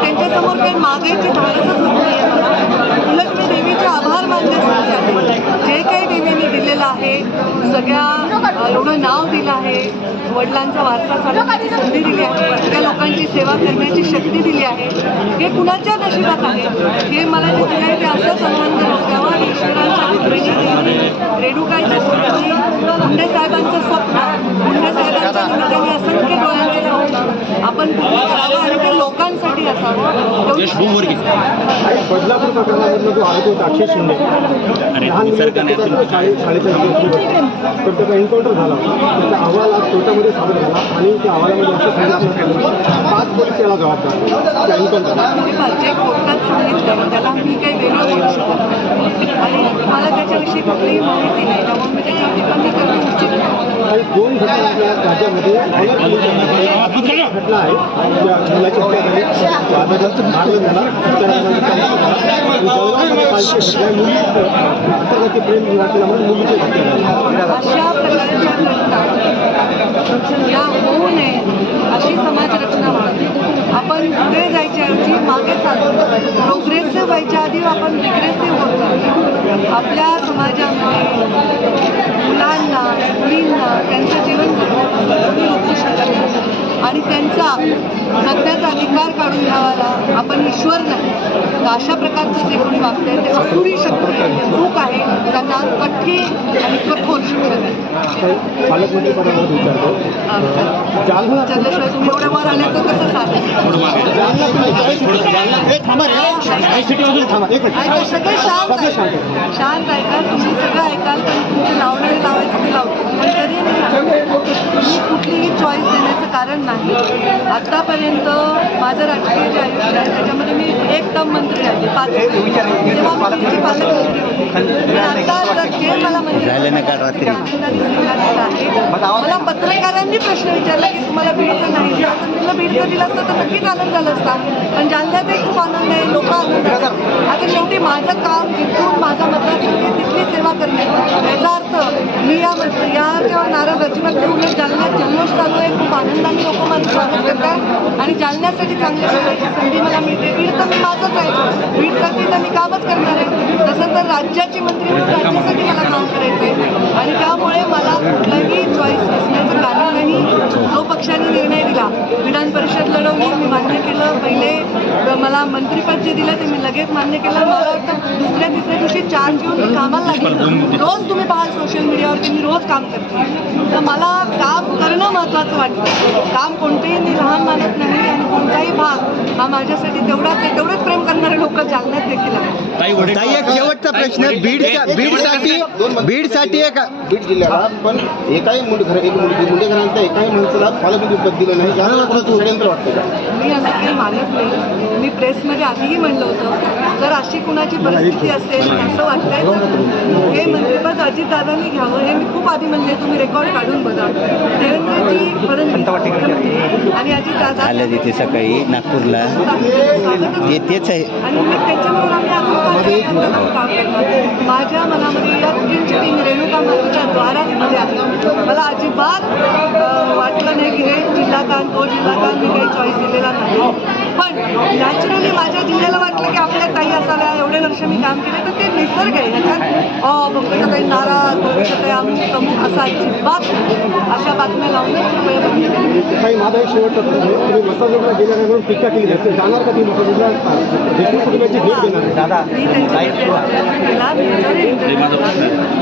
त्यांच्यासमोर काही मागायची धाडसच होत नाही आहे उलट मी देवीचे आभार मानण्यासाठी आहे जे काही देवीने दिलेलं आहे सगळ्या एवढं नाव दिलं आहे वडिलांचा वारसा करण्याची संधी दिली आहे सगळ्या लोकांची सेवा करण्याची शक्ती दिली आहे हे कुणाच्या नशिबात आहे हे मला जे दिलं आहे ते असंच आनंद द्यावा ईश्वरांच्या कृपेने रेणुकाईच्या मुंडे साहेबांचं स्वप्न आपण लोकांसाठी असावं. बदलापूर प्रकरणामधनं जो आरोपी होता अक्षय शिंदे. लहान मुलं त्याच्या शाळे शाळेच्या तर त्याचा एन्काउंटर झाला. त्याचा अहवाल आज कोर्टामध्ये सादर झाला आणि त्या अहवालामध्ये असं सांगितलं की पाच पोलीस याला जबाबदार त्या एन्काउंटरला मी जे कोर्टात सांगितलं त्याला मी काही वेगळं बोलू शकत नाही. आणि मला त्याच्याविषयी कुठलीही माहिती नाही. त्यामुळे मी त्याच्यावरती करणं उचित नाही. काही दोन घटना राज्यामध्ये घटना आहे. मुलाची हत्या मारलं झाला मुली प्रेम मुलीची हत्या अशा प्रकारच्या या होऊ नये अशी समाज रचना व्हावी आपण पुढे जायच्या ऐवजी मागे चालतो प्रोग्रेसिव्ह व्हायच्या आधी आपण रिग्रेसिव्ह होतो. आपल्या समाजामध्ये मुलांना मुलींना त्यांचं जीवन जगण्यापासून रोखू शकत नाही. आणि त्यांचा जगण्याचा अधिकार काढून घ्यावाला आपण ईश्वर नाही. अशा प्रकारचं जे कोणी वागतंय ते अपुरी शक्ती आहे, चूक आहे. त्यांना कठीण आणि कठोर शिक्षण आहे काही तुम्ही एवढ्या वर आले तर कसं चालेल सगळे शांत सगळे शांत ऐकाल तुम्ही सगळं ऐकाल पण तुमचे लावणारे लावायचं ते लावतो. पण तरी मी मी कुठलीही चॉईस देण्याचं कारण नाही. आत्तापर्यंत माझं राजकीय जे आयुष्य आहे त्याच्यामध्ये मी एक टर्म मंत्री आहे पाच. तेव्हा मी पालकमंत्री होते. पण आता जर जे मला पत्रकारांनी प्रश्न विचारला की तुम्हाला बीडचं नाही दिलं बीडचं दिलं असतं तर नक्कीच आनंद झाला असता. पण जालन्यातही खूप आनंद आहे लोक आनंद. आता शेवटी माझं काम जिथून माझा मतदारसंघ आहे तिथली सेवा करणे याचा अर्थ मी या मत या जेव्हा नारळ अजिबात घेऊन उलट जालन्यात जल्लोष चालू आहे खूप आनंदाने लोक माझं स्वागत करतात आणि जालण्यासाठी चांगली संधी मला मिळते. बीड तर मी माझंच आहे. बीड करते तर मी कामच करणार आहे. तसं तर राज्याची मंत्री म्हणून राज्यासाठी मला काम करायचं आहे आणि त्यामुळे मला कुठलंही चॉईस असण्याचं कारण नाही. जो पक्षाने निर्णय दिला विधान परिषद लढवली मी मान्य केलं. पहिले मला मंत्रिपद जे दिलं ते मी लगेच मान्य केलं. मला वाटतं दुसऱ्या तिसऱ्या दिवशी चार घेऊन कामाला लागली. रोज तुम्ही पाहाल सोशल मीडियावरती मी रोज काम करते. तर मला काम करणं महत्त्वाचं वाटतं. काम कोणतेही मी लहान मानत नाही आणि कोणताही भाग हा माझ्यासाठी तेवढाच आहे. तेवढंच प्रेम करणारे लोक जालन्यात देखील शेवटचा प्रश्न बीडच्या बीडसाठी बीडसाठी एक बीड जिल्ह्याला पण एकाही मुंडे घर एक मुंडे मुंडे घरांच्या एकाही माणसाला पालकमंत्री पद दिलं नाही. याला कोणाचं षडयंत्र वाटतं का? मी असं काही मानत नाही. मी प्रेसमध्ये आधीही म्हणलं होतं जर अशी कुणाची परिस्थिती असेल असं वाटतंय अजितदादांनी घ्यावं हे मी खूप आधी म्हणले तुम्ही रेकॉर्ड काढून बघा. देवेंद्रजी फडणवीस आणि अजितदादा आलं तिथे सकाळी नागपूरला. ते तेच आहे. आणि मी त्याच्याबरोबर आम्ही अजून काम करणार माझ्या मनामध्ये या दोघींची टीम रेणुका मातेच्या द्वारांमध्ये आहे. मला अजिबात वाटलं नाही की हे जिल्हा कान तो जिल्हा कान मी काही चॉईस दिलेला नाही. पण नॅचरली माझ्या जिल्ह्याला वाटलं की आपल्या ताई असाव्या एवढे वर्ष मी काम केले तर ते निसर्ग आहे. ह्याच्यात अ काही नाराज काही अमुक तमुक असा अजिबात. अशा बातम्या केली काही माझा एक आहे. तुम्ही मसाजोगला गेल्या नाही म्हणून टीका केली जाते. जाणार का ती भेट देणार? दादा मी केला.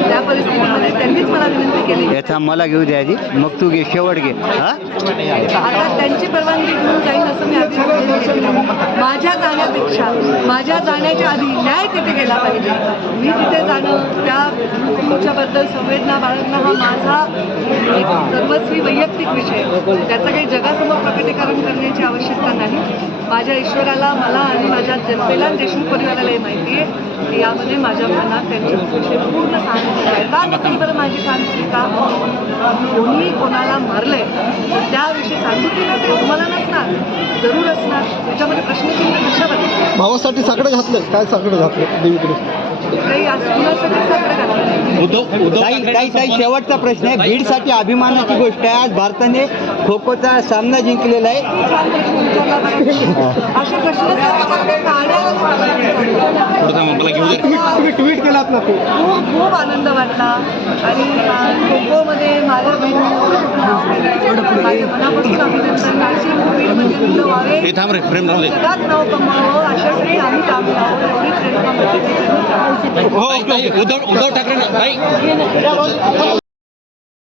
त्या परिस्थितीमध्ये त्यांनीच मला विनंती केली. याचा मला घेऊ द्या आधी मग तू घे शेवट घे. हा? आता त्यांची परवानगी घेऊन जाईन असं मी सांगितलं. माझ्या जाण्यापेक्षा माझ्या जाण्याच्या आधी न्याय तिथे गेला पाहिजे. मी तिथे जाणं त्या तुमच्याबद्दल संवेदना बाळगणं हा माझा एक सर्वस्वी वैयक्तिक विषय. त्याचं काही जगासमोर प्रकटीकरण करण्याची आवश्यकता नाही. माझ्या ईश्वराला मला आणि माझ्या जनतेला देशमुख परिवारालाही माहिती आहे की यामध्ये माझ्या मनात त्यांच्याविषयी पूर्ण सहानुभूती आहे का नसेल बरं माझी सहानुभूती का? कोणी कोणाला मारलंय? तर त्याविषयी सहानुभूती नसेल तुम्हाला नसणार. जरूर असणार. त्याच्यामध्ये प्रश्नचिन्ह कशाबद्दल भावासाठी साकडं घातलं काय साकडं घातलं देवीकडे. काही आज कुणासाठी साजरा करणार नाही. उद्धव उद्धव ताई ठाकरे ताई ताई शेवटचा प्रश्न आहे. बीडसाठी अभिमानाची गोष्ट आहे. आज भारताने खो खोचा सामना जिंकलेला आहे. छान प्रश्न विचारला बरं. असे प्रश्न काढायला पुढे थांबा, केलात ना तो. खूप खूप आनंद वाटला. आणि खो खोमध्ये माझं माझ्या मनापासून अभिनंदन अशी म्हणजे मुलं व्हावे जगात नाव अशासाठी आम्ही काम करावं. एवढी प्रेरणा उद्धव ठाकरे